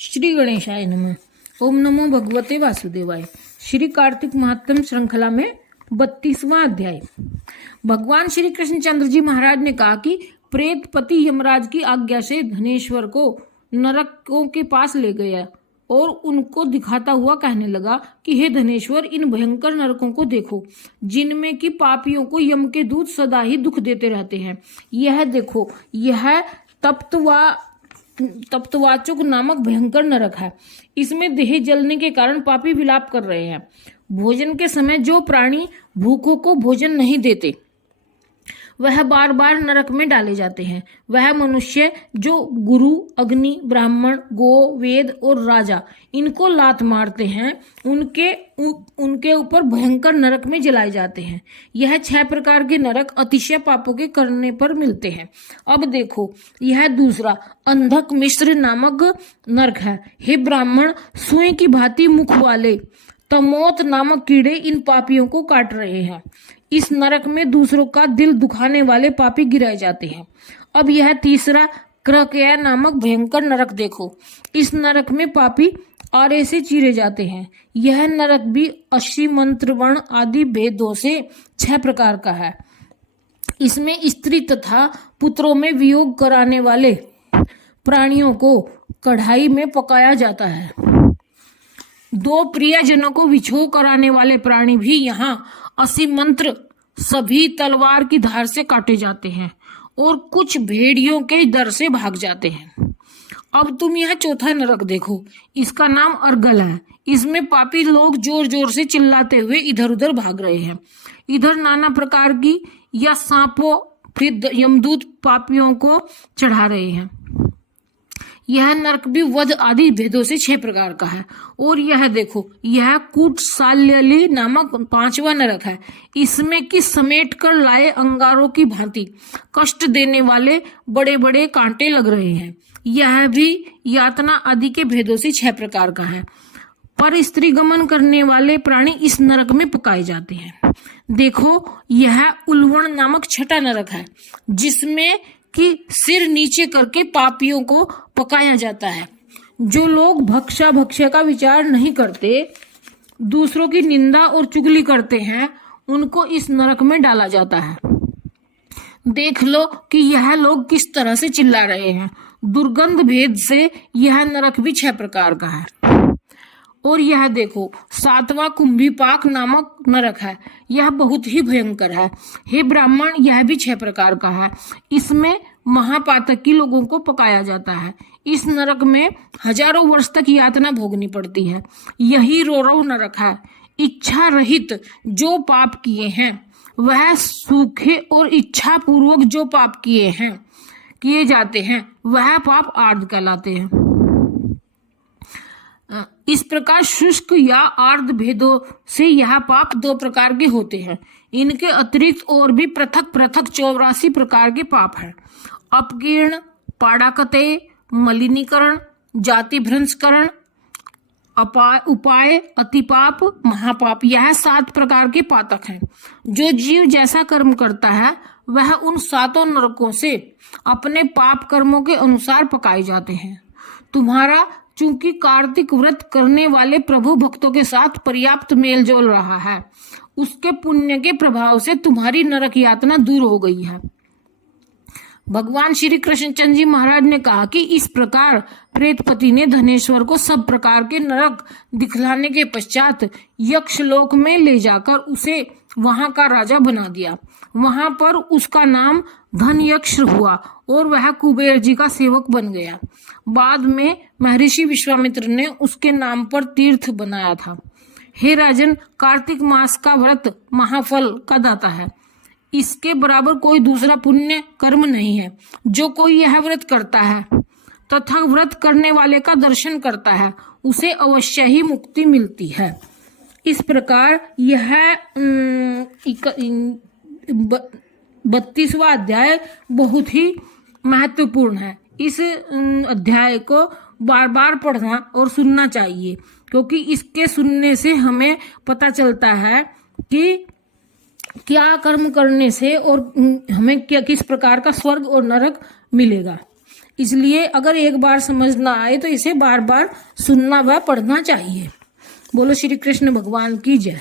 श्री गणेशाय नमः। ओम नमो भगवते वासुदेवाय। श्री कार्तिक महात्म श्रृंखला में 32वां अध्याय। भगवान श्री कृष्णचंद्र जी महाराज ने कहा कि प्रेतपति यमराज की आज्ञा से धनेश्वर को नरकों के पास ले गया और उनको दिखाता हुआ कहने लगा कि हे धनेश्वर, इन भयंकर नरकों को देखो जिनमें कि पापियों को यम के दूत सदा ही दुख देते रहते हैं। यह देखो, यह तप्तवाचुक नामक भयंकर नरक है। इसमें देह जलने के कारण पापी विलाप कर रहे हैं। भोजन के समय जो प्राणी भूखों को भोजन नहीं देते वह बार बार नरक में डाले जाते हैं। वह मनुष्य जो गुरु, अग्नि, ब्राह्मण, गो, वेद और राजा इनको लात मारते हैं उनके ऊपर भयंकर नरक में जलाए जाते हैं। यह 6 प्रकार के नरक अतिशय पापों के करने पर मिलते हैं। अब देखो, यह दूसरा अंधक मिश्र नामक नरक है। हे ब्राह्मण, सुई की भांति मुख वाले तमोत नामक कीड़े इन पापियों को काट रहे हैं। इस नरक में दूसरों का दिल दुखाने वाले पापी गिराए जाते हैं। अब यह तीसरा क्रकया नामक भयंकर नरक देखो। इस नरक में पापी आरे से चीरे जाते हैं। यह नरक भी 80 मंत्र वर्ण आदि भेदों से 6 प्रकार का है। इसमें स्त्री तथा पुत्रों में वियोग कराने वाले प्राणियों को कढ़ाई में पकाया जाता है। 2 प्रियजनों को विछोह कराने वाले प्राणी भी यहाँ 80 मंत्र सभी तलवार की धार से काटे जाते हैं और कुछ भेड़ियों के डर से भाग जाते हैं। अब तुम यह चौथा नरक देखो। इसका नाम अर्गल है। इसमें पापी लोग जोर जोर से चिल्लाते हुए इधर उधर भाग रहे हैं। इधर नाना प्रकार की या सांपों फिर यमदूत पापियों को चढ़ा रहे हैं। यह नरक भी वध आदि भेदों से 6 प्रकार का है। और यह देखो, यह कूटसाल्यली नामक 5वां नरक है। इसमें कि समेट कर लाए अंगारों की भांति कष्ट देने वाले बड़े बड़े कांटे लग रहे हैं। यह भी यातना आदि के भेदों से 6 प्रकार का है। पर स्त्री गमन करने वाले प्राणी इस नरक में पकाए जाते हैं। देखो, यह उल्वण नामक 6ठा नरक है, जिसमें कि सिर नीचे करके पापियों को पकाया जाता है। जो लोग भक्षा का विचार नहीं करते, दूसरों की निंदा और चुगली करते हैं, उनको इस नरक में डाला जाता है। देख लो कि यह लोग किस तरह से चिल्ला रहे हैं। दुर्गंध भेद से यह नरक भी 6 प्रकार का है। और यह देखो, 7वां कुंभीपाक नामक नरक है। यह बहुत ही भयंकर है। हे ब्राह्मण, यह भी 6 प्रकार का है। इसमें महापातकी लोगों को पकाया जाता है। इस नरक में हजारों वर्ष तक यातना भोगनी पड़ती है। यही रोरव नरक है। इच्छा रहित जो पाप किए हैं वह सूखे और इच्छा पूर्वक जो पाप किए जाते हैं वह पाप आर्द कहलाते हैं। इस प्रकार शुष्क या आर्द भेदों से यह पाप 2 प्रकार के होते हैं। इनके अतिरिक्त और भी पृथक 84 प्रकार के पाप हैं। अपकीर्ण, पाड़ाकते, मलिनीकरण, जाति भ्रंशकरण, उपाय, अतिपाप, महापाप, यह 7 प्रकार के पातक हैं। जो जीव जैसा कर्म करता है वह उन 7 नरकों से अपने पाप कर्मों के अनुसार पकाए जाते हैं। तुम्हारा चूंकि कार्तिक व्रत करने वाले प्रभु भक्तों के साथ पर्याप्त मेल जोल रहा है, उसके पुण्य के प्रभाव से तुम्हारी नरक यातना दूर हो गई है। भगवान श्री कृष्णचंद्र जी महाराज ने कहा कि इस प्रकार प्रेतपति ने धनेश्वर को सब प्रकार के नरक दिखलाने के पश्चात यक्षलोक में ले जाकर उसे वहां का राजा बना दिया। वहां पर उसका नाम धनयक्ष हुआ और वह कुबेर जी का सेवक बन गया। बाद में महर्षि विश्वामित्र ने उसके नाम पर तीर्थ बनाया था। हे राजन, कार्तिक मास का व्रत महाफल का दाता है। इसके बराबर कोई दूसरा पुण्य कर्म नहीं है। जो कोई यह व्रत करता है तथा व्रत करने वाले का दर्शन करता है उसे अवश्य ही मुक्ति मिलती है। इस प्रकार यह 32वां अध्याय बहुत ही महत्वपूर्ण है। इस अध्याय को बार बार पढ़ना और सुनना चाहिए, क्योंकि इसके सुनने से हमें पता चलता है कि क्या कर्म करने से और हमें क्या किस प्रकार का स्वर्ग और नरक मिलेगा। इसलिए अगर एक बार समझ ना आए तो इसे बार बार सुनना व पढ़ना चाहिए। बोलो श्री कृष्ण भगवान की जय।